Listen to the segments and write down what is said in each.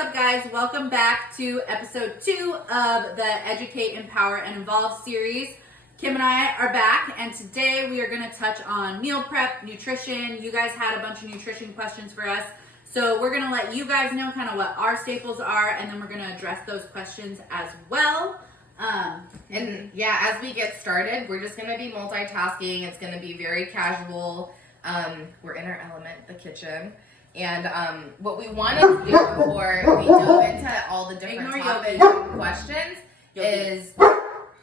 up, guys? Welcome back to episode 2 of the Educate, Empower, and Involve series. Kim and I are back, and today we are going to touch on meal prep, nutrition. You guys had a bunch of nutrition questions for us, so we're going to let you guys know kind of what our staples are, and then we're going to address those questions as well. And yeah, as we get started, we're just going to be multitasking. It's going to be very casual. We're in our element, the kitchen. And what we wanted to do before we dove into all the different topics and questions is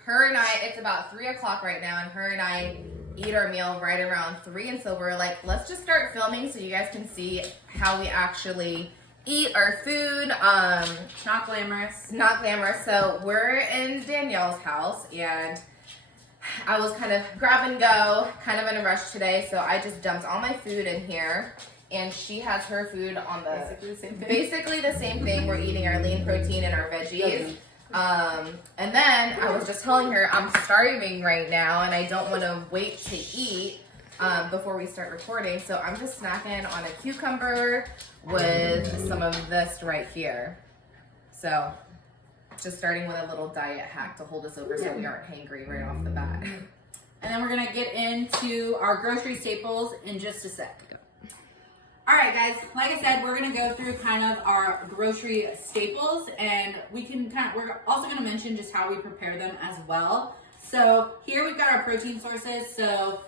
her and I, it's about 3 o'clock right now, and her and I eat our meal right around 3. And so we're like, let's just start filming so you guys can see how we actually eat our food. Not glamorous. Not glamorous. So we're in Danielle's house, and I was kind of grab and go, kind of in a rush today. So I just dumped all my food in here. And she has her food on basically the same thing. We're eating our lean protein and our veggies. And then I was just telling her I'm starving right now and I don't want to wait to eat before we start recording. So I'm just snacking on a cucumber with some of this right here. So just starting with a little diet hack to hold us over so we aren't hangry right off the bat. And then we're going to get into our grocery staples in just a sec. All right, guys, like I said, we're going to go through kind of our grocery staples, and we're also going to mention just how we prepare them as well. So here we've got our protein sources. So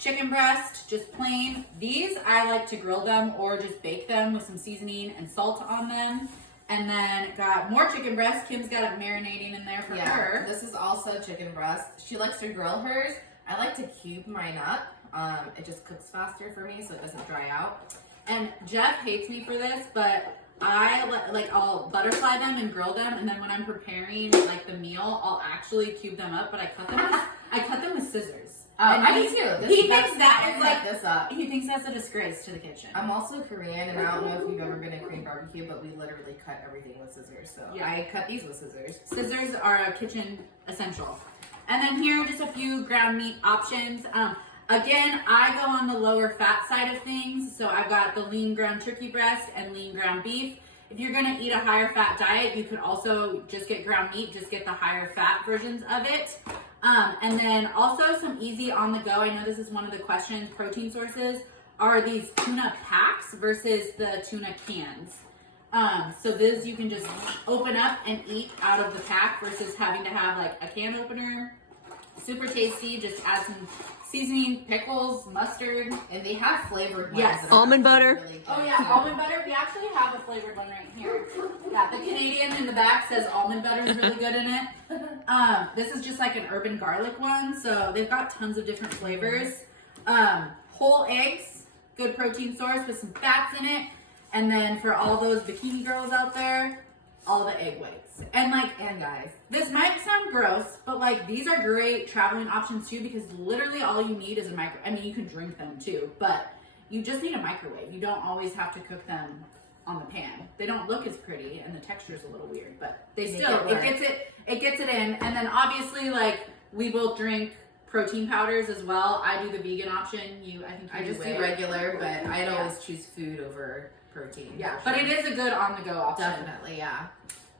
chicken breast, just plain. These, I like to grill them or just bake them with some seasoning and salt on them. And then got more chicken breast. Kim's got it marinating in there for her. This is also chicken breast. She likes to grill hers. I like to cube mine up. It just cooks faster for me so it doesn't dry out. And Jeff hates me for this, but I'll butterfly them and grill them, and then when I'm preparing like the meal, I'll actually cube them up, but I cut them with scissors. I do too. He thinks that is like this up. He thinks that's a disgrace to the kitchen. I'm also Korean, and I don't know if you've ever been to Korean barbecue, but we literally cut everything with scissors. So yeah. I cut these with scissors. Scissors are a kitchen essential. And then here, just a few ground meat options. Again, I go on the lower fat side of things, so I've got the lean ground turkey breast and lean ground beef. If you're going to eat a higher fat diet, you could also just get ground meat, just get the higher fat versions of it. And then also some easy on the go, I know this is one of the questions, protein sources, are these tuna packs versus the tuna cans. So this you can just open up and eat out of the pack versus having to have like a can opener. Super tasty, just add some seasoning, pickles, mustard. And they have flavored ones. Yes. Almond butter. Really almond butter. We actually have a flavored one right here. Yeah, the Canadian in the back says almond butter is really good in it. This is just like an urban garlic one, so they've got tons of different flavors. Whole eggs, good protein source with some fats in it. And then for all those bikini girls out there, all the egg whites. And guys, this might sound gross, but like these are great traveling options too, because literally all you need is a microwave. I mean, you can drink them too, but you just need a microwave. You don't always have to cook them on the pan. They don't look as pretty and the texture is a little weird, but it gets it in. And then obviously, like, we both drink protein powders as well. I do the vegan option. I just do regular, but I'd always choose food over protein. Yeah, but it is a good on-the-go option. Definitely, yeah.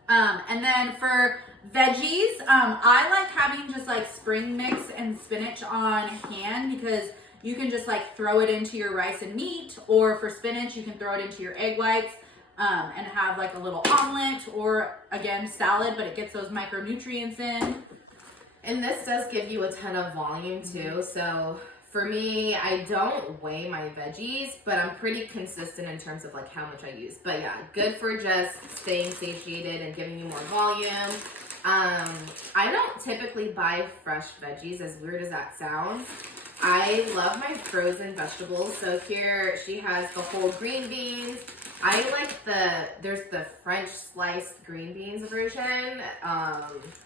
And then for veggies, I like having just like spring mix and spinach on hand because you can just like throw it into your rice and meat, or for spinach, you can throw it into your egg whites and have like a little omelet or again, salad, but it gets those micronutrients in. And this does give you a ton of volume too. So for me, I don't weigh my veggies, but I'm pretty consistent in terms of like how much I use. But yeah, good for just staying satiated and giving you more volume. I don't typically buy fresh veggies, as weird as that sounds. I love my frozen vegetables. So here she has the whole green beans. I like there's the French sliced green beans version.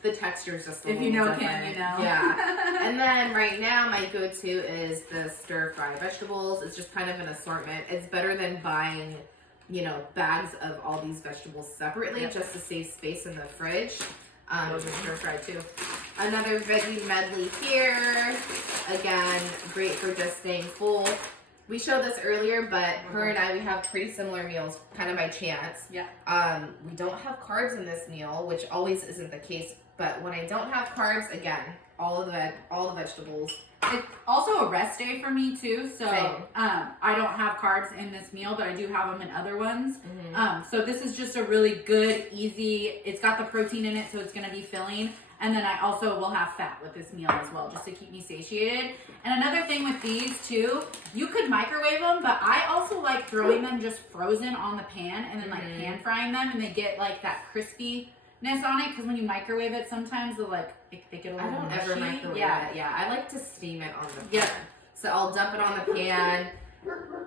The texture is just a little different. Kim, you know. Yeah. And then right now my go-to is the stir fry vegetables. It's just kind of an assortment. It's better than buying, bags of all these vegetables separately just to save space in the fridge. Those are stir fried too. Another veggie medley here. Again, great for just staying full. we showed this earlier, but her and I, we have pretty similar meals, kind of by chance. Yeah. We don't have carbs in this meal, which always isn't the case. But when I don't have carbs, again, all the vegetables. It's also a rest day for me too, so Same. I don't have carbs in this meal, but I do have them in other ones. Mm-hmm. So this is just a really good, easy. It's got the protein in it, so it's gonna be filling. And then I also will have fat with this meal as well, just to keep me satiated. And another thing with these too, you could microwave them, but I also like throwing them just frozen on the pan and then like pan frying them, and they get like that crispiness on it. Because when you microwave it, sometimes they get a little. I don't ever microwave it. Yeah, I like to steam it on the pan. Yeah. So I'll dump it on the pan,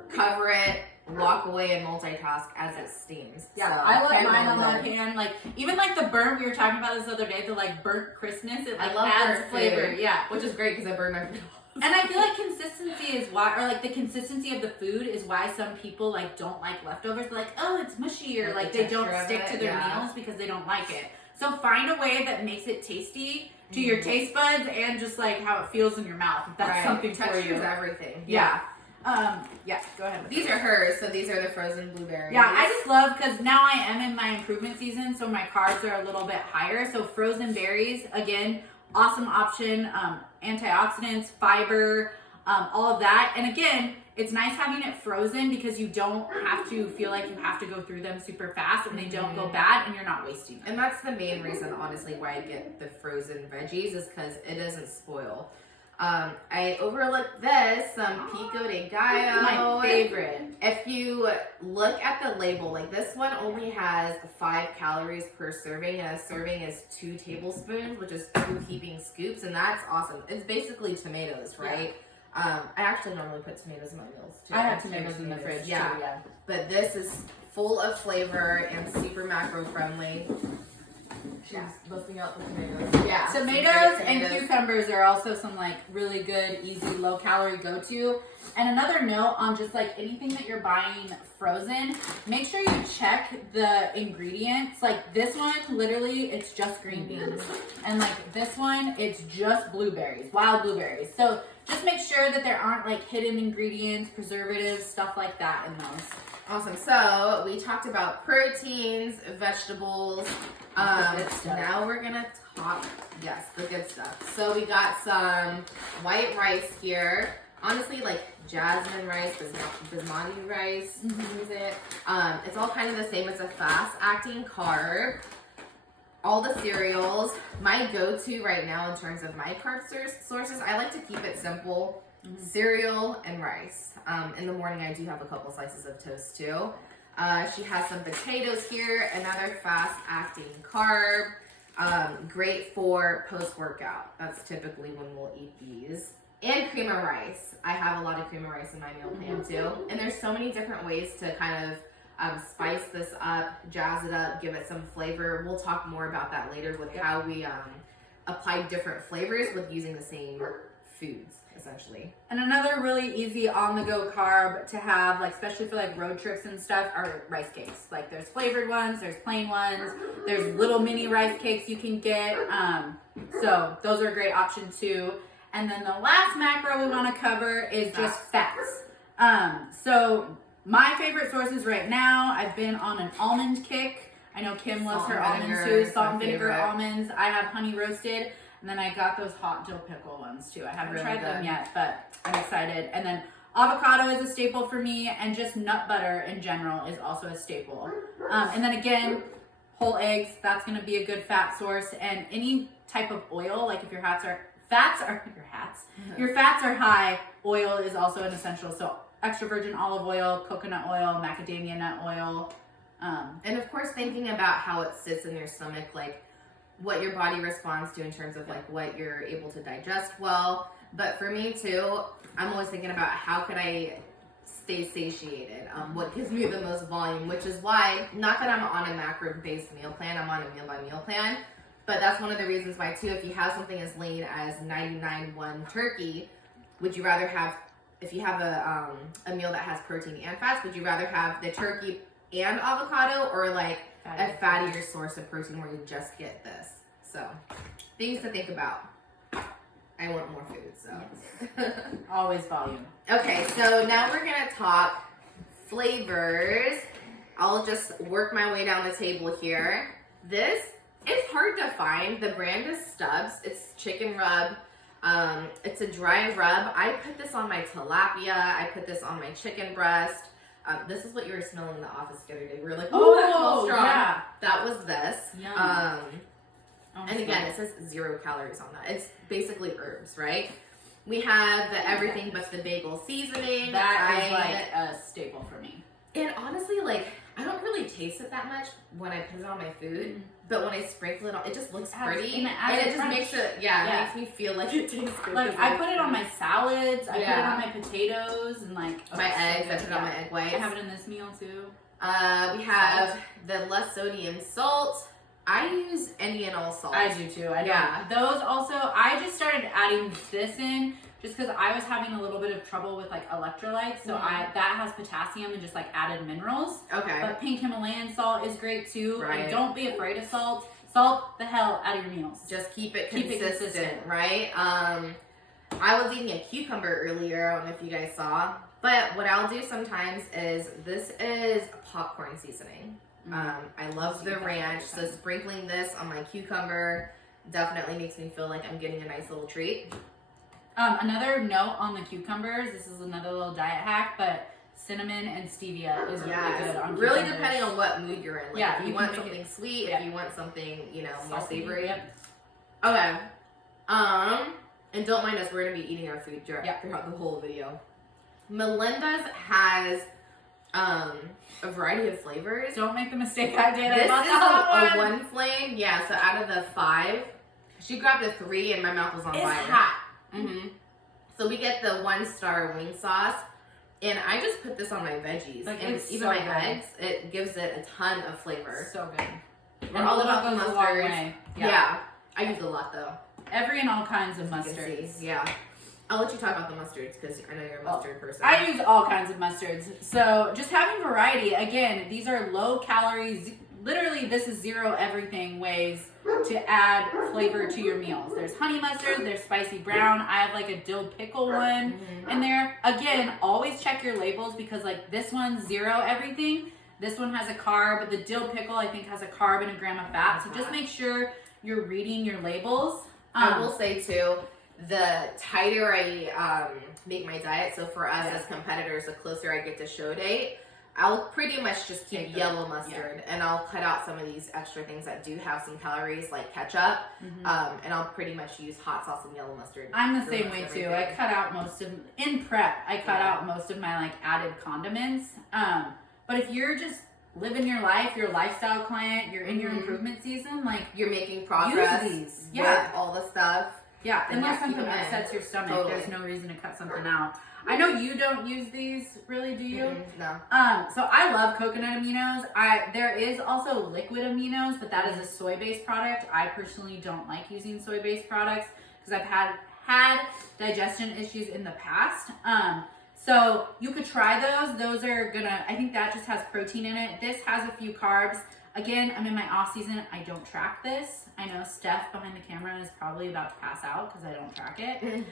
cover it, walk away, and multitask as it steams. Yeah, so, I like mine on the pan. Like even like the burnt, we were talking about this the other day, the like burnt crispness. It like I love adds burnt flavor. food, Yeah, which is great because I burn my food. and I feel like consistency is why, or like the consistency of the food is why some people like don't like leftovers. They're like, oh, it's mushy, or like they don't stick to their meals because they don't like it. So find a way that makes it tasty to your taste buds and just like how it feels in your mouth. If that's something for you. Texture's everything. Yeah. Yeah, go ahead. These are hers, so these are the frozen blueberries. Yeah, I just love, because now I am in my improvement season, so my carbs are a little bit higher. So frozen berries, again, awesome option. Antioxidants, fiber, all of that. And again, it's nice having it frozen because you don't have to feel like you have to go through them super fast, and they don't go bad, and you're not wasting them. And that's the main reason, honestly, why I get the frozen veggies is because it doesn't spoil. I overlooked this, some Pico De Gallo. My favorite. If you look at the label, like this one only has 5 calories per serving, and a serving is 2 tablespoons, which is 2 heaping scoops, and that's awesome. It's basically tomatoes, right? I actually normally put tomatoes in my meals too. I have tomatoes in the fridge too, yeah. But this is full of flavor and super macro friendly. She's busting out the tomatoes. Yeah. Tomatoes and cucumbers are also some like really good, easy, low calorie go-to. And another note on just like anything that you're buying frozen, make sure you check the ingredients. Like this one, literally, it's just green beans. And like this one, it's just blueberries, wild blueberries. So just make sure that there aren't like hidden ingredients, preservatives, stuff like that in those. Awesome. So we talked about proteins, vegetables. Now we're gonna talk, the good stuff. So we got some white rice here. Honestly, like jasmine rice, basmati rice, use it. It's all kind of the same. It's a fast-acting carb. All the cereals. My go-to right now in terms of my carb sources, I like to keep it simple. Cereal and rice. In the morning, I do have a couple slices of toast too. She has some potatoes here, another fast-acting carb. Great for post-workout. That's typically when we'll eat these. And cream of rice. I have a lot of cream of rice in my meal plan too. And there's so many different ways to kind of spice this up, jazz it up, give it some flavor. We'll talk more about that later with how we apply different flavors with using the same foods, essentially. And another really easy on-the-go carb to have, like especially for like road trips and stuff, are rice cakes. Like there's flavored ones, there's plain ones, there's little mini rice cakes you can get. So those are a great option too. And then the last macro we want to cover is just fats. So my favorite sources right now, I've been on an almond kick. I know Kim loves her almonds too. Salt and vinegar almonds. I have honey roasted. And then I got those hot dill pickle ones too. I haven't tried them yet, but I'm excited. And then avocado is a staple for me, and just nut butter in general is also a staple. And then again, whole eggs, that's gonna be a good fat source. And any type of oil, like if your fats are high, oil is also an essential. So extra virgin olive oil, coconut oil, macadamia nut oil. And of course, thinking about how it sits in your stomach, like what your body responds to in terms of like what you're able to digest well. But for me too, I'm always thinking about how could I stay satiated? What gives me the most volume, which is why, not that I'm on a macro-based meal plan, I'm on a meal-by-meal plan. But that's one of the reasons why too, if you have something as lean as 99.1 turkey, would you rather have, if you have a meal that has protein and fats, would you rather have the turkey and avocado, or like a fattier source of protein where you just get this? So things to think about. I want more food, so. Yes. Always volume. Okay, so now we're gonna talk flavors. I'll just work my way down the table here. This, it's hard to find. The brand is Stubbs. It's chicken rub. It's a dry rub. I put this on my tilapia. I put this on my chicken breast. This is what you were smelling in the office the other day. We were like, oh, that smells strong. Yeah. That was this. Yum. And again, it says 0 calories on that. It's basically herbs, right? We have the everything but the bagel seasoning. That is like a staple for me. And honestly, like, I don't really taste it that much when I put it on my food, but when I sprinkle it on, it just looks pretty. And it just makes it, it makes me feel like it tastes good. Like, I put it on my salads, I put it on my potatoes, and like... my eggs, I put it on my egg whites. I have it in this meal too. We have the less sodium salt. I use any and all salt. I do too. Those also, I just started adding this in just because I was having a little bit of trouble with like electrolytes. So that has potassium and just like added minerals. Okay. But pink Himalayan salt is great too. Right. And don't be afraid of salt. Salt the hell out of your meals. Just keep it consistent, right? I was eating a cucumber earlier. I don't know if you guys saw. But what I'll do sometimes is, this is popcorn seasoning. I love the ranch, so sprinkling this on my cucumber definitely makes me feel like I'm getting a nice little treat. Another note on the cucumbers, this is another little diet hack, but cinnamon and stevia is really good on cucumbers. Really depending on what mood you're in. Like if you want something sweet, if you want something, more savory. Yep. Okay. And don't mind us, we're going to be eating our food throughout the whole video. Melinda's has a variety of flavors. Don't make the mistake I did. This is a one flame. Yeah, so out of the 5, she grabbed a 3 and my mouth was on fire. It's hot. So we get the 1-star wing sauce, and I just put this on my veggies. Like, and even my eggs, it gives it a ton of flavor. So good. We're all about the mustard. Yeah. I use a lot though. Every and all kinds of mustards. Yeah. I'll let you talk about the mustards because I know you're a mustard person. I use all kinds of mustards. So just having variety. Again, these are low calories. Literally, this is 0 everything ways to add flavor to your meals. There's honey mustard, there's spicy brown. I have like a dill pickle one in there. Again, always check your labels because like this one's 0 everything. This one has a carb. The dill pickle I think has a carb and a gram of fat. So just make sure you're reading your labels. I will say too, the tighter I make my diet, so for us as competitors, the closer I get to show date, I'll pretty much just keep yellow mustard, and I'll cut out some of these extra things that do have some calories, like ketchup, and I'll pretty much use hot sauce and yellow mustard. I'm the same way too. I cut out most of, in prep, I cut out most of my like added condiments. But if you're just living your life, you're a lifestyle client, you're in your improvement season, like you're making progress. Use these. With all the stuff. Yeah, unless something upsets your stomach, there's no reason to cut something out. I know you don't use these, really, do you? No. So I love coconut aminos. There is also liquid aminos, but that is a soy-based product. I personally don't like using soy-based products because I've had digestion issues in the past. So you could try those. Those are gonna, I think that just has protein in it. This has a few carbs. Again, I'm in my off season. I don't track this. I know Steph behind the camera is probably about to pass out because I don't track it.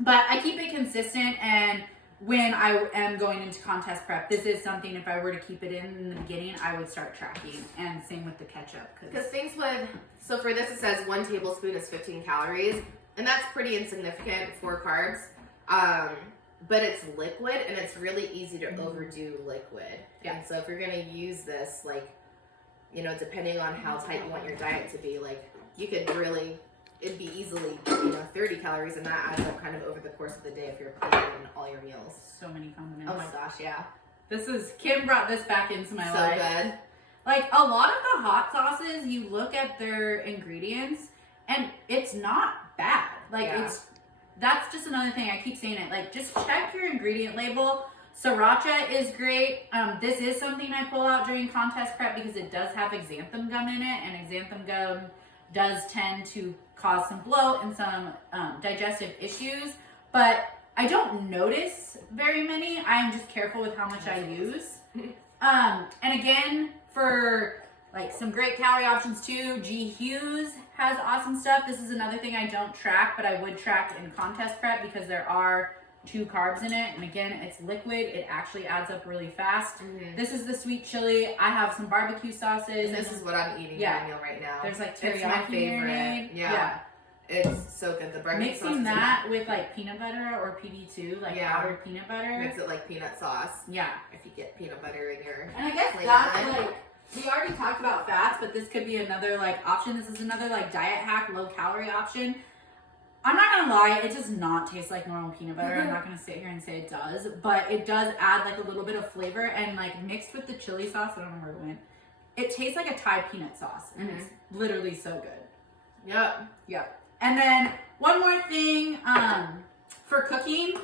But I keep it consistent, and when I am going into contest prep, this is something, if I were to keep it in the beginning, I would start tracking, and same with the ketchup. Because things with, so for this it says 1 tablespoon is 15 calories, and that's pretty insignificant for carbs, but it's liquid, and it's really easy to overdo liquid. Yeah. And so if you're going to use this, like, depending on how tight you want your diet to be, like, you could really... It'd be easily, 30 calories, and that adds up kind of over the course of the day if you're putting in all your meals. So many condiments. Oh my gosh, yeah. Kim brought this back into my life. So good. Like, a lot of the hot sauces, you look at their ingredients, and it's not bad. Like, that's just another thing, I keep saying it. Like, just check your ingredient label. Sriracha is great. This is something I pull out during contest prep because it does have xanthan gum in it, and xanthan gum does tend to cause some bloat and some digestive issues, but I don't notice very many. I'm just careful with how much I use. And again, for like some great calorie options too. G Hughes has awesome stuff. This is another thing I don't track, but I would track in contest prep because there are 2 carbs in it, and again, it's liquid. It actually adds up really fast. This is the sweet chili. I have some barbecue sauces. And this is what I'm eating, Daniel, right now. There's like teriyaki. It's my favorite. Yeah. It's so good. The barbecue Mixing that with like peanut butter or PB2, like powdered peanut butter. Mix it like peanut sauce. Yeah. If you get peanut butter in your And I guess that's like, we already talked about fats, but this could be another like option. This is another like diet hack, low calorie option. I'm not gonna lie, it does not taste like normal peanut butter. I'm not gonna sit here and say it does, but it does add like a little bit of flavor, and like mixed with the chili sauce, I don't know where it went, it tastes like a Thai peanut sauce, and it's literally so good. Yep. Yep. And then one more thing, for cooking,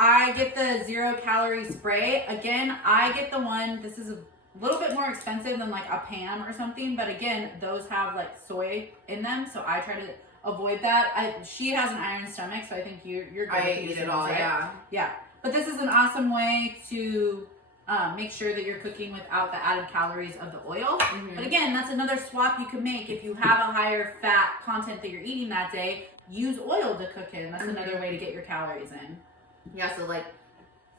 I get the 0 calorie spray. Again, I get the one, this is a little bit more expensive than like a pan or something, but again, those have like soy in them, so I try to avoid that. She has an iron stomach, so I think you're good. I eat it all, right? Yeah. But this is an awesome way to make sure that you're cooking without the added calories of the oil. But again, that's another swap you can make. If you have a higher fat content that you're eating that day, use oil to cook in. That's another way to get your calories in. Yeah, so like,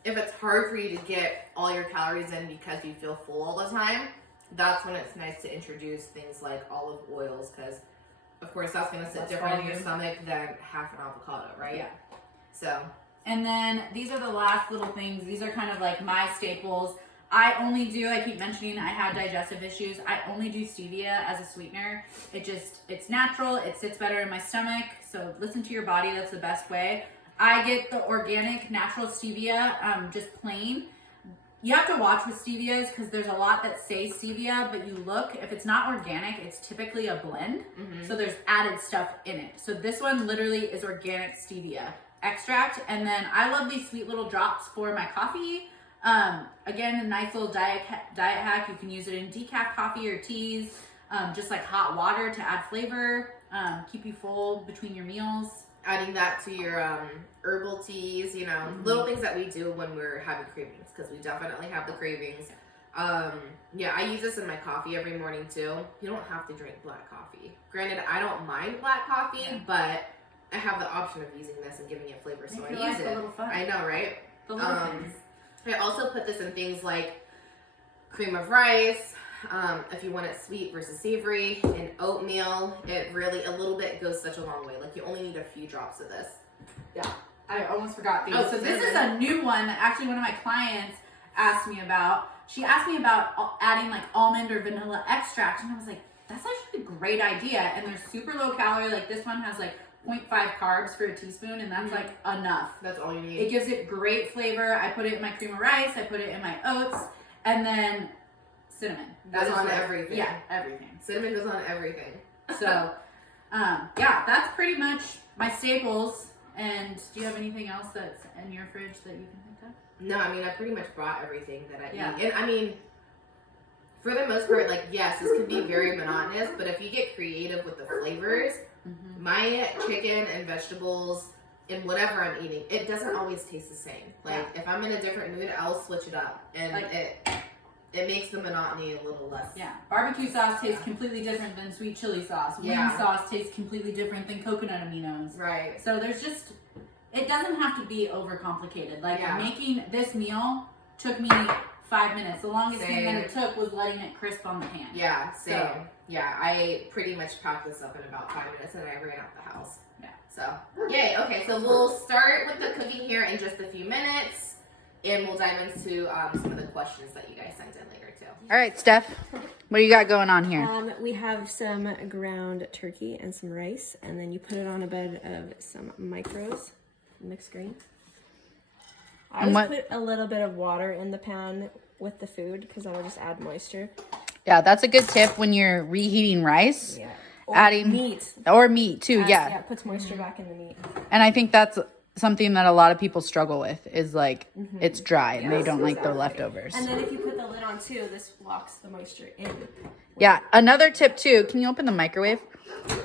if it's hard for you to get all your calories in because you feel full all the time, that's when it's nice to introduce things like olive oils, because of course that's going to sit different in your stomach than half an avocado, right? Yeah. So. And then these are the last little things. These are kind of like my staples. I keep mentioning I have digestive issues. I only do stevia as a sweetener. It's natural. It sits better in my stomach. So listen to your body. That's the best way. I get the organic natural stevia, just plain. You have to watch with stevias because there's a lot that say stevia, but you look, if it's not organic, it's typically a blend. So there's added stuff in it. So this one literally is organic stevia extract. And then I love these sweet little drops for my coffee. Again, a nice little diet hack. You can use it in decaf coffee or teas, just like hot water to add flavor, keep you full between your meals. Adding that to your herbal teas, you know, little things that we do when we're having cravings, because we definitely have the cravings. Yeah, I use this in my coffee every morning too. You don't have to drink black coffee. Granted, I don't mind black coffee, but I have the option of using this and giving it flavor, so I use it. I know, right? The little things. I also put this in things like cream of rice, if you want it sweet versus savory, in oatmeal. It really, a little bit goes such a long way. Like, you only need a few drops of this. Yeah, I almost forgot these. So this is a new one that actually one of my clients asked me about. She asked me about adding like almond or vanilla extract, and I was like, that's actually a great idea. And they're super low calorie. Like this one has like 0.5 carbs for a teaspoon, and that's like enough. That's all you need. It gives it great flavor. I put it in my cream of rice. I put it in my oats, and then cinnamon. That's on everything. Yeah, everything. Cinnamon goes on everything. So, yeah, that's pretty much my staples. And do you have anything else that's in your fridge that you can think of? No, I mean, I pretty much brought everything that I eat. And I mean, for the most part, like, yes, this can be very monotonous, but if you get creative with the flavors, my chicken and vegetables in whatever I'm eating, it doesn't always taste the same. Like, if I'm in a different mood, I'll switch it up. And like, it makes the monotony a little less. Yeah. Barbecue sauce tastes completely different than sweet chili sauce. Wing sauce tastes completely different than coconut aminos. Right. So there's just, it doesn't have to be overcomplicated. Like making this meal took me 5 minutes. The longest thing that it took was letting it crisp on the pan. Yeah, same. So, yeah, I pretty much packed this up in about 5 minutes and I ran out the house. Yeah. So, yay. Okay, so we'll start with the cooking here in just a few minutes. And we'll dive into some of the questions that you guys sent in later too. All right, Steph, what do you got going on here? We have some ground turkey and some rice, and then you put it on a bed of some micros, mixed green. I just put a little bit of water in the pan with the food because I will just add moisture. Yeah, that's a good tip when you're reheating rice. Yeah. Or adding meat. Or meat too, Yeah, it puts moisture back in the meat. And I think that's something that a lot of people struggle with is like it's dry and they don't like the leftovers. And then if you put the lid on too, this locks the moisture in. Yeah, another tip too. Can you open the microwave?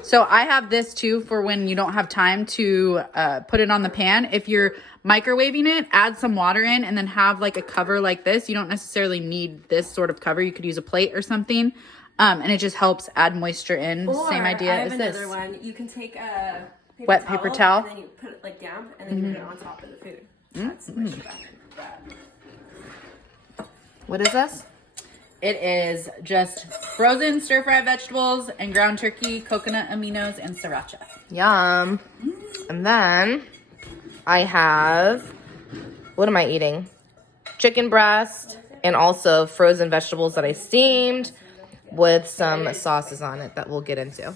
So I have this too for when you don't have time to put it on the pan. If you're microwaving it, add some water in and then have like a cover like this. You don't necessarily need this sort of cover. You could use a plate or something. And it just helps add moisture in. Or Same idea I have as another this. one. You can take a Wet paper towel. and then you put it like damp, and then you put it on top of the food. That's much better. What is this? It is just frozen stir-fried vegetables and ground turkey, coconut aminos, and sriracha. Yum. And then I have, what am I eating? Chicken breast and also frozen vegetables that I steamed with some sauces on it that we'll get into.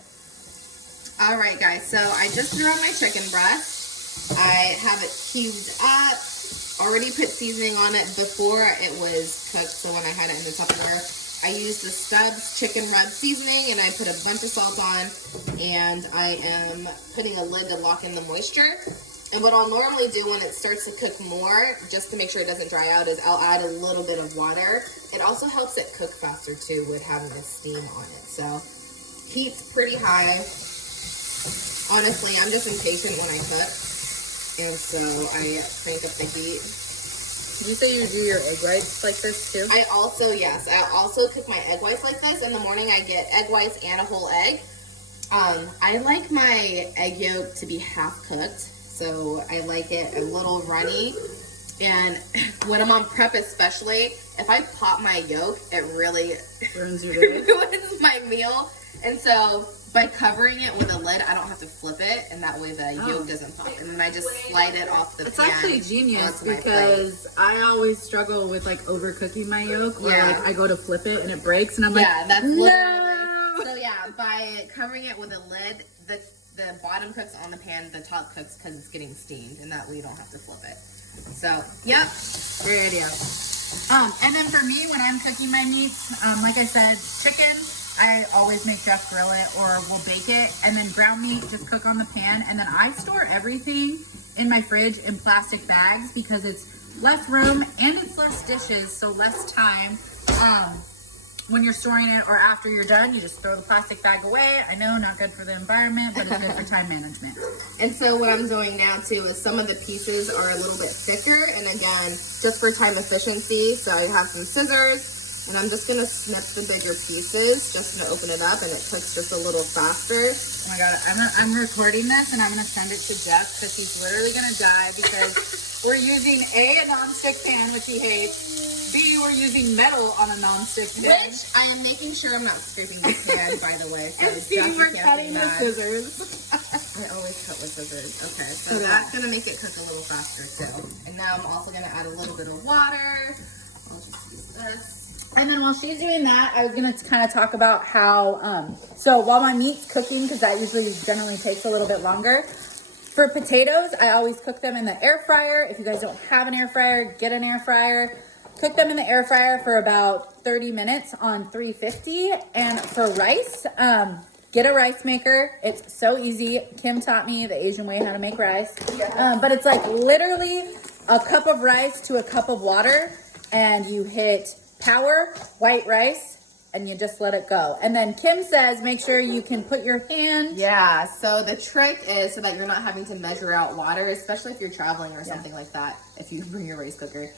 All right, guys. So I just threw on my chicken breast. I have it cubed up. Already put seasoning on it before it was cooked, so when I had it in the Tupperware, I used the Stubbs chicken rub seasoning, and I put a bunch of salt on, and I am putting a lid to lock in the moisture. And what I'll normally do when it starts to cook more, just to make sure it doesn't dry out, is I'll add a little bit of water. It also helps it cook faster, too, with having the steam on it. So, heat's pretty high. Honestly, I'm just impatient when I cook. And so I crank up the heat. Did you say you do your egg whites like this too? I also cook my egg whites like this. In the morning I get egg whites and a whole egg. I like my egg yolk to be half cooked. So I like it a little runny. And when I'm on prep especially, if I pop my yolk, it really Ruins your day. ruins my meal. And so by covering it with a lid, I don't have to flip it, and that way the yolk doesn't pop. And then I just slide it off the pan. It's actually genius onto my because I always struggle with like overcooking my yolk, where Yeah. like I go to flip it and it breaks, and I'm Yeah, like, that's no. literally. So yeah, by covering it with a lid, the bottom cooks on the pan, the top cooks because it's getting steamed, and that way you don't have to flip it. So, yep. Great idea. And then for me, when I'm cooking my meats, like I said, chicken, I always make Jeff grill it or we'll bake it. And then ground meat, just cook on the pan. And then I store everything in my fridge in plastic bags because it's less room and it's less dishes, so less time. When you're storing it or after you're done, you just throw the plastic bag away. I know, not good for the environment, but it's good for time management. And so what I'm doing now too is some of the pieces are a little bit thicker, and again, just for time efficiency. So I have some scissors, and I'm just gonna snip the bigger pieces just to open it up, and it cooks just a little faster. Oh my God, I'm recording this and I'm gonna send it to Jeff because he's literally gonna die because we're using a non-stick pan, which he hates. B, we're using metal on a non-stick pan. Which I am making sure I'm not scraping the pan, by the way. So And C, we're cutting with scissors. I always cut with scissors. Okay, so that's gonna make it cook a little faster too. And now I'm also gonna add a little bit of water. I'll just use this. And then while she's doing that, I was gonna kind of talk about how, so while my meat's cooking, because that usually generally takes a little bit longer, for potatoes, I always cook them in the air fryer. If you guys don't have an air fryer, get an air fryer. Cook them in the air fryer for about 30 minutes on 350. And for rice, get a rice maker. It's so easy. Kim taught me the Asian way how to make rice. But it's like literally a cup of rice to a cup of water, and you hit power, white rice, and you just let it go. And then Kim says, make sure you can put your hand. Yeah, so the trick is so that you're not having to measure out water, especially if you're traveling or something like that, if you bring your rice cooker.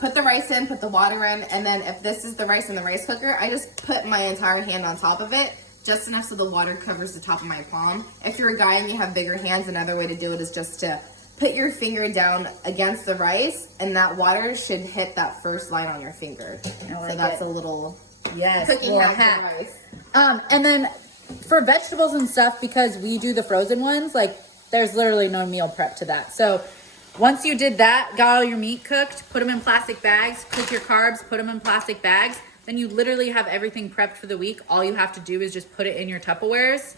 Put the rice in, put the water in, and then if this is the rice in the rice cooker, I just put my entire hand on top of it, just enough so the water covers the top of my palm. If you're a guy and you have bigger hands, another way to do it is just to put your finger down against the rice, and that water should hit that first line on your finger. So that's a little cooking hack for rice. And then for vegetables and stuff, because we do the frozen ones, like there's literally no meal prep to that. So once you did that, got all your meat cooked, put them in plastic bags, cook your carbs, put them in plastic bags, then you literally have everything prepped for the week. All you have to do is just put it in your Tupperwares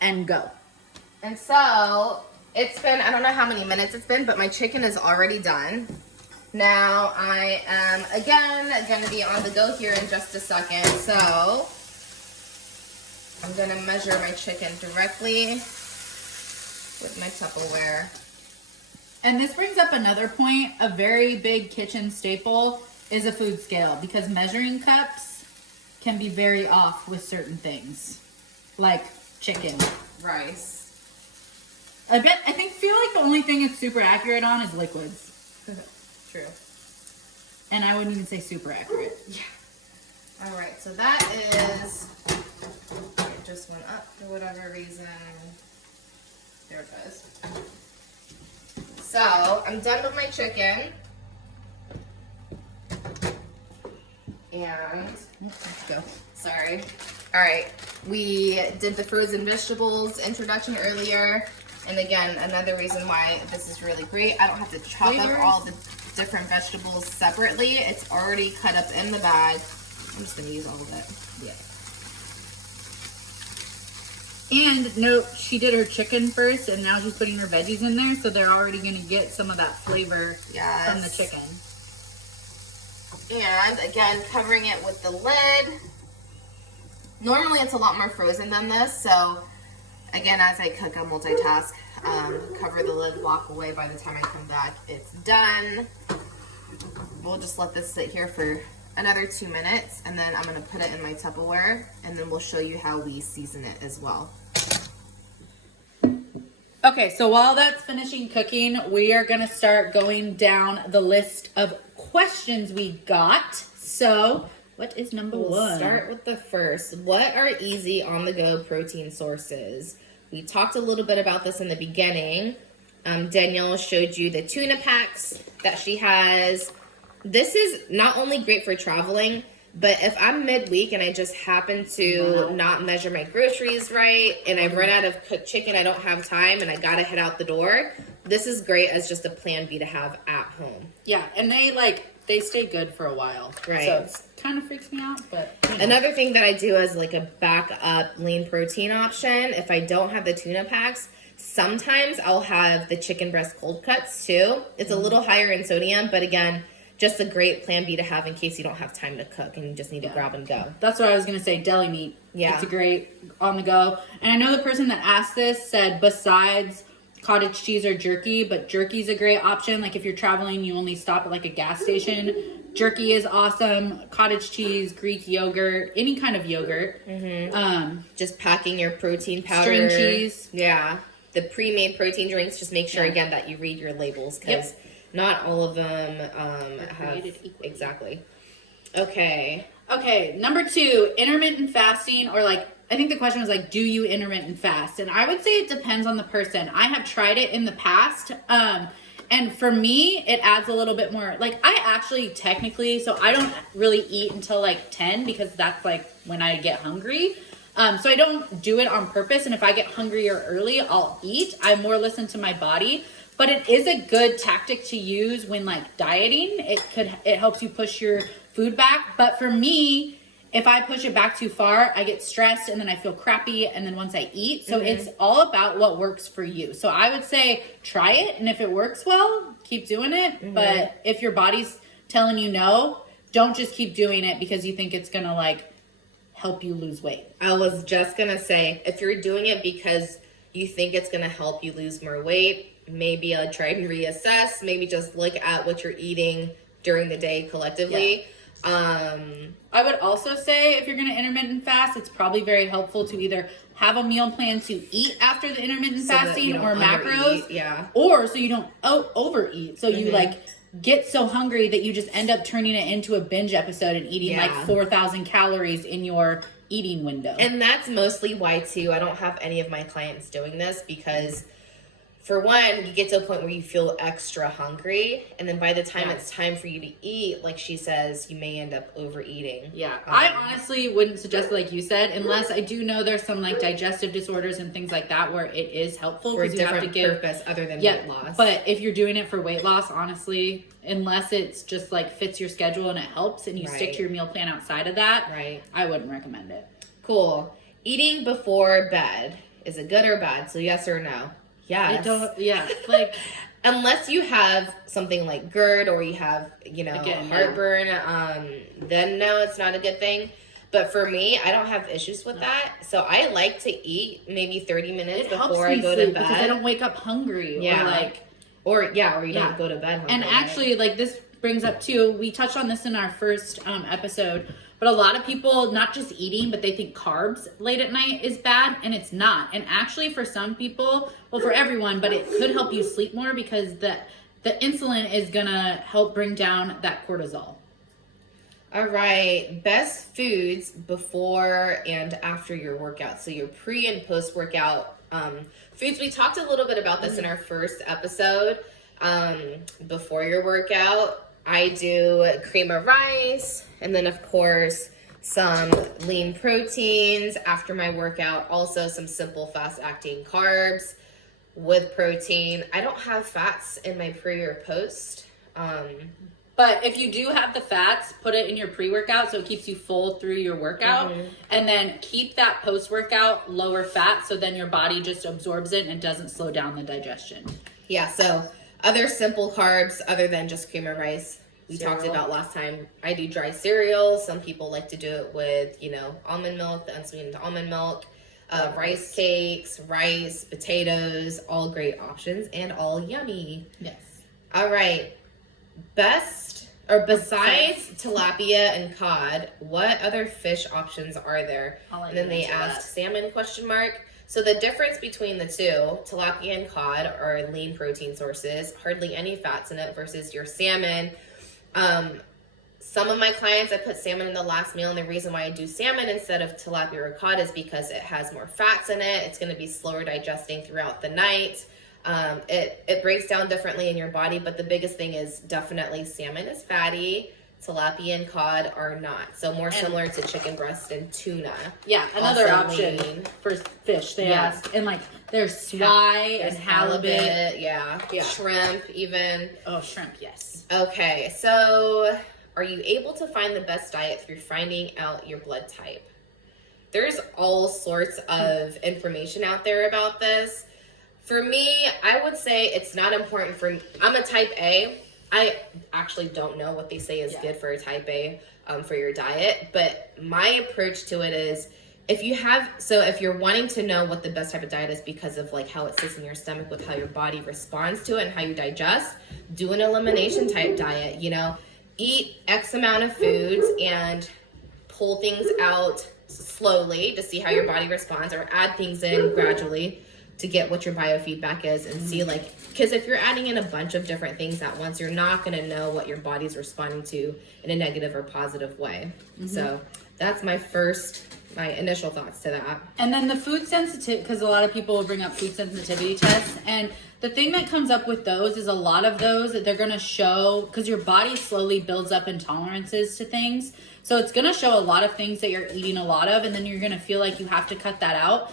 and go. And so it's been, I don't know how many minutes it's been, but my chicken is already done. Now I am again going to be on the go here in just a second. So I'm going to measure my chicken directly with my Tupperware. And this brings up another point. A very big kitchen staple is a food scale, because measuring cups can be very off with certain things, like chicken, Rice. I feel like the only thing it's super accurate on is liquids. True. And I wouldn't even say super accurate. Yeah. All right, so that is, it just went up for whatever reason. There it goes. So I'm done with my chicken. And, let's go. Sorry. All right, we did the frozen vegetables introduction earlier. And again, another reason why this is really great, I don't have to chop up all the different vegetables separately. It's already cut up in the bag. I'm just gonna use all of it. Yeah. And note, she did her chicken first, and now she's putting her veggies in there, so they're already gonna get some of that flavor from the chicken. And again, covering it with the lid. Normally it's a lot more frozen than this, so again, as I cook, I multitask. Cover the lid, walk away. By the time I come back, it's done. We'll just let this sit here for another 2 minutes, and then I'm going to put it in my Tupperware, and then we'll show you how we season it as well. Okay, so while that's finishing cooking, we are going to start going down the list of questions we got. So, what is number one? We'll start with the first. What are easy on-the-go protein sources? We talked a little bit about this in the beginning. Danielle showed you the tuna packs that she has. This is not only great for traveling, but if I'm midweek and I just happen to not measure my groceries right and I've run out of cooked chicken, I don't have time, and I gotta head out the door, this is great as just a plan B to have at home. Yeah, and they stay good for a while. Right. So it kind of freaks me out, but Another thing that I do as like a backup lean protein option, if I don't have the tuna packs, sometimes I'll have the chicken breast cold cuts too. It's a little higher in sodium, but again, just a great plan B to have in case you don't have time to cook and you just need to grab and go. That's what I was going to say, deli meat. Yeah. It's a great on the go. And I know the person that asked this said besides cottage cheese or jerky, but jerky's a great option. Like if you're traveling, you only stop at like a gas station. Jerky is awesome. Cottage cheese, Greek yogurt, any kind of yogurt. Just packing your protein powder. String cheese. Yeah. The pre-made protein drinks, just make sure again that you read your labels because not all of them have exactly. Okay, number 2, intermittent fasting, or like I think the question was like, do you intermittent fast? And I would say it depends on the person. I have tried it in the past, and for me, it adds a little bit more. Like I actually technically, so I don't really eat until like 10 because that's like when I get hungry. So I don't do it on purpose, and if I get hungrier early, I'll eat. I more listen to my body. But it is a good tactic to use when like dieting. It helps you push your food back. But for me, if I push it back too far, I get stressed and then I feel crappy and then once I eat. So it's all about what works for you. So I would say try it, and if it works well, keep doing it. But if your body's telling you no, don't just keep doing it because you think it's gonna like help you lose weight. I was just gonna say, if you're doing it because you think it's gonna help you lose more weight, maybe I'll try and reassess. Maybe just look at what you're eating during the day collectively. I would also say if you're going to intermittent fast, it's probably very helpful to either have a meal plan to eat after the intermittent fasting or macros, or so you don't overeat. So you like get so hungry that you just end up turning it into a binge episode and eating like 4,000 calories in your eating window. And that's mostly why too I don't have any of my clients doing this, because for one, you get to a point where you feel extra hungry, and then by the time it's time for you to eat, like she says, you may end up overeating. Yeah, I honestly wouldn't suggest, like you said, unless I do know there's some like digestive disorders and things like that where it is helpful for a because you have to give purpose other than weight loss. But if you're doing it for weight loss, honestly, unless it's just like fits your schedule and it helps, and you stick to your meal plan outside of that, I wouldn't recommend it. Cool. Eating before bed, is it good or bad? So yes or no? Yes. Like unless you have something like GERD or you have, heartburn, then no, it's not a good thing. But for me, I don't have issues with that. So I like to eat maybe 30 minutes before I go to bed. Because I don't wake up hungry or you don't go to bed hungry. And actually, like this brings up too, we touched on this in our first episode, but a lot of people, not just eating, but they think carbs late at night is bad, and it's not. And actually for some people, well, for everyone, but it could help you sleep more because the insulin is gonna help bring down that cortisol. All right, best foods before and after your workout. So your pre and post workout foods. We talked a little bit about this in our first episode. Before your workout, I do cream of rice, and then of course some lean proteins after my workout. Also some simple fast acting carbs with protein. I don't have fats in my pre or post. But if you do have the fats, put it in your pre-workout so it keeps you full through your workout. And then keep that post-workout lower fat so then your body just absorbs it and doesn't slow down the digestion. Yeah, so other simple carbs other than just cream of rice. We talked about last time. I do dry cereal. Some people like to do it with, almond milk, the unsweetened almond milk, rice cakes, rice, potatoes, all great options and all yummy. Yes. All right. Besides tilapia and cod, what other fish options are there? And then they asked salmon ? So the difference between the two, tilapia and cod, are lean protein sources, hardly any fats in it versus your salmon. Some of my clients, I put salmon in the last meal, and the reason why I do salmon instead of tilapia or cod is because it has more fats in it. It's going to be slower digesting throughout the night. It breaks down differently in your body, but the biggest thing is definitely salmon is fatty. Tilapia and cod are not. So more similar to chicken breast and tuna. Yeah, another Also option lean. for fish. They asked. And there's swai and halibut. Yeah. Shrimp even. Oh, shrimp, yes. Okay, so are you able to find the best diet through finding out your blood type? There's all sorts of information out there about this. For me, I would say it's not important for me. I'm a type A. I actually don't know what they say is good for a type A for your diet. But my approach to it is if you're wanting to know what the best type of diet is because of how it sits in your stomach with how your body responds to it and how you digest, do an elimination type diet. Eat X amount of foods and pull things out slowly to see how your body responds, or add things in gradually to get what your biofeedback is and see because if you're adding in a bunch of different things at once, you're not going to know what your body's responding to in a negative or positive way. So that's my initial thoughts to that. And then the food sensitivity, because a lot of people will bring up food sensitivity tests, and the thing that comes up with those is a lot of those that they're going to show, because your body slowly builds up intolerances to things. So it's going to show a lot of things that you're eating a lot of, and then you're going to feel like you have to cut that out.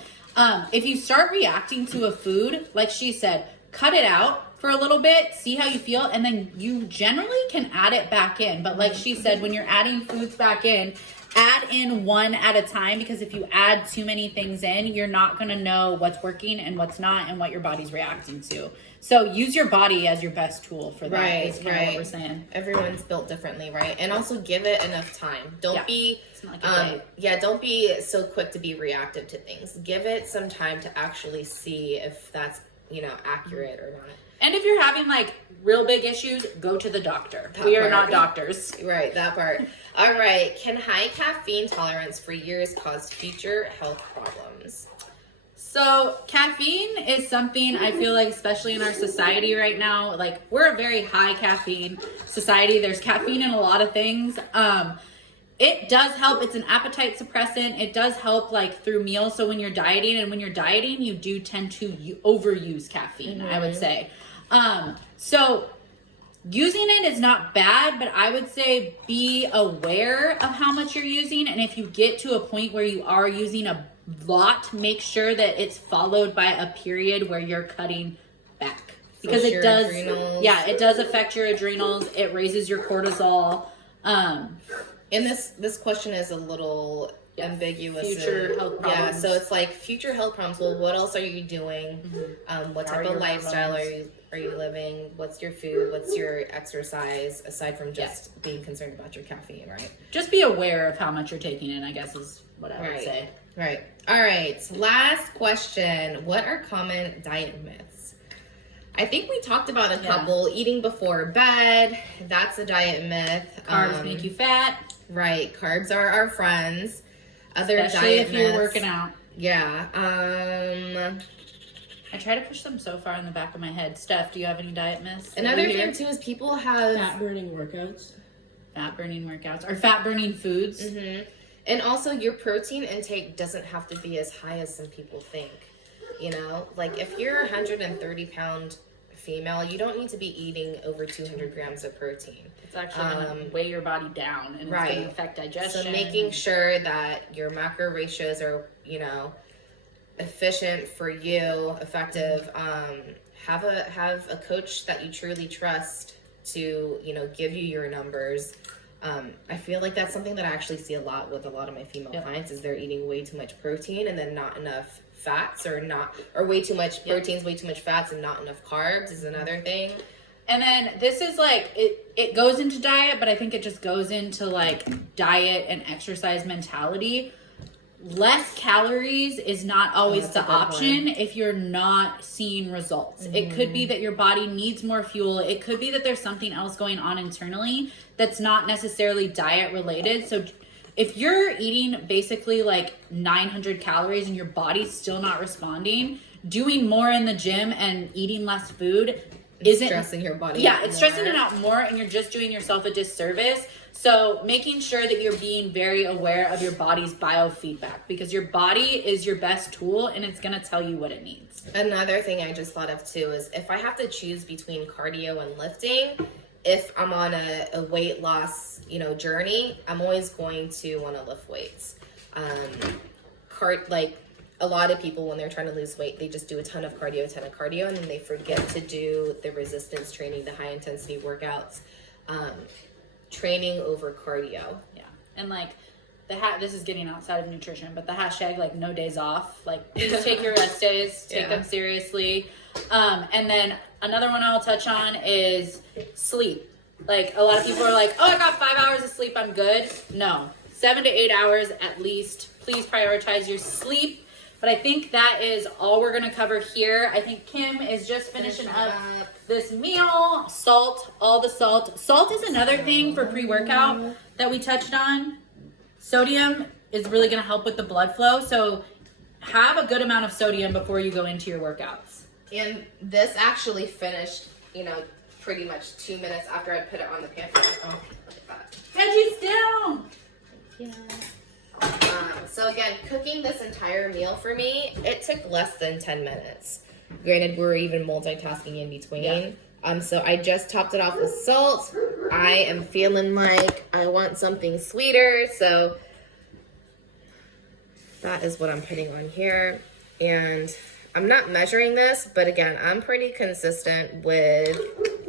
If you start reacting to a food, like she said, cut it out for a little bit, see how you feel, and then you generally can add it back in. But like she said, when you're adding foods back in, add in one at a time, because if you add too many things in, you're not going to know what's working and what's not and what your body's reacting to. So use your body as your best tool for that. Right, is kind of what we're saying. Everyone's built differently, right? And also give it enough time. Don't be don't be so quick to be reactive to things. Give it some time to actually see if that's, accurate or not. And if you're having real big issues, go to the doctor. We are not doctors. Right, that part. All right. Can high caffeine tolerance for years cause future health problems? So caffeine is something I feel like, especially in our society right now, we're a very high caffeine society. There's caffeine in a lot of things. It does help. It's an appetite suppressant. It does help through meals. So when you're dieting, you do tend to overuse caffeine, I would say. So using it is not bad, but I would say be aware of how much you're using. And if you get to a point where you are using a lot, make sure that it's followed by a period where you're cutting back, because it does it does affect your adrenals. It raises your cortisol. And this question is a little ambiguous. Future health problems. Yeah, so it's future health problems. Well, what else are you doing? What type of lifestyle are you living? What's your food? What's your exercise? Aside from just being concerned about your caffeine, right? Just be aware of how much you're taking in, I guess, is what I would say. Right. All right. Last question. What are common diet myths? I think we talked about a couple. Eating before bed. That's a diet myth. Carbs make you fat. Right. Carbs are our friends. Other Especially diet if you're myths. working out. Yeah. I try to push them so far in the back of my head. Steph, do you have any diet myths? Another thing too is people have fat burning workouts. fat burning workouts or fat burning foods. Mm-hmm. And also, your protein intake doesn't have to be as high as some people think. You know, like if you're a 130-pound female, you don't need to be eating over 200 grams of protein. It's actually going to weigh your body down, and right. it's going to affect digestion. So making sure that your macro ratios are, you know, efficient for you, effective. Have a coach that you truly trust to, you know, give you your numbers. I feel like that's something that I actually see a lot with a lot of my female clients is they're eating way too much protein and then not enough fats or way too much proteins, way too much fats and not enough carbs is another thing. And then this is like, it goes into diet, but I think it just goes into like diet and exercise mentality. Less calories is not always the option if you're not seeing results. It could be that your body needs more fuel. It could be that there's something else going on internally that's not necessarily diet related. So if you're eating basically like 900 calories and your body's still not responding, doing more in the gym and eating less food isn't stressing your body. Yeah, it's stressing it out more, and you're just doing yourself a disservice. So making sure that you're being very aware of your body's biofeedback, because your body is your best tool and it's going to tell you what it needs. Another thing I just thought of too is if I have to choose between cardio and lifting, if I'm on a weight loss, you know, journey, I'm always going to want to lift weights. Like a lot of people when they're trying to lose weight, they just do a ton of cardio, and then they forget to do the resistance training, the high intensity workouts. Training over cardio. Yeah. And like this is getting outside of nutrition, but the hashtag like no days off, like please take your rest days, take them seriously. And then another one I'll touch on is sleep. Like a lot of people are like, oh, I got 5 hours of sleep, I'm good. No, 7 to 8 hours at least. Please prioritize your sleep. But I think that is all we're going to cover here. I think Kim is just finishing up this meal. Salt, all the salt. Salt is another thing for pre-workout that we touched on. Sodium is really going to help with the blood flow. So have a good amount of sodium before you go into your workouts. And this actually finished, you know, pretty much 2 minutes after I put it on the pantry. Oh, look at that. Veggies down! Yeah. So again, cooking this entire meal for me, it took less than 10 minutes. Granted, we're even multitasking in between. Yeah. So I just topped it off with salt. I am feeling like I want something sweeter, so that is what I'm putting on here. And I'm not measuring this, but again, I'm pretty consistent with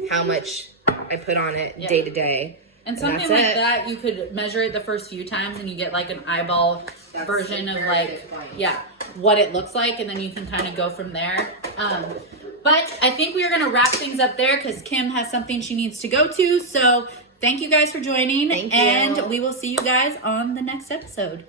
how much I put on it day to day. And something like that, you could measure it the first few times and you get like an eyeball version of like, what it looks like. And then you can kind of go from there. But I think we are going to wrap things up there because Kim has something she needs to go to. So thank you guys for joining. Thank you. And we will see you guys on the next episode.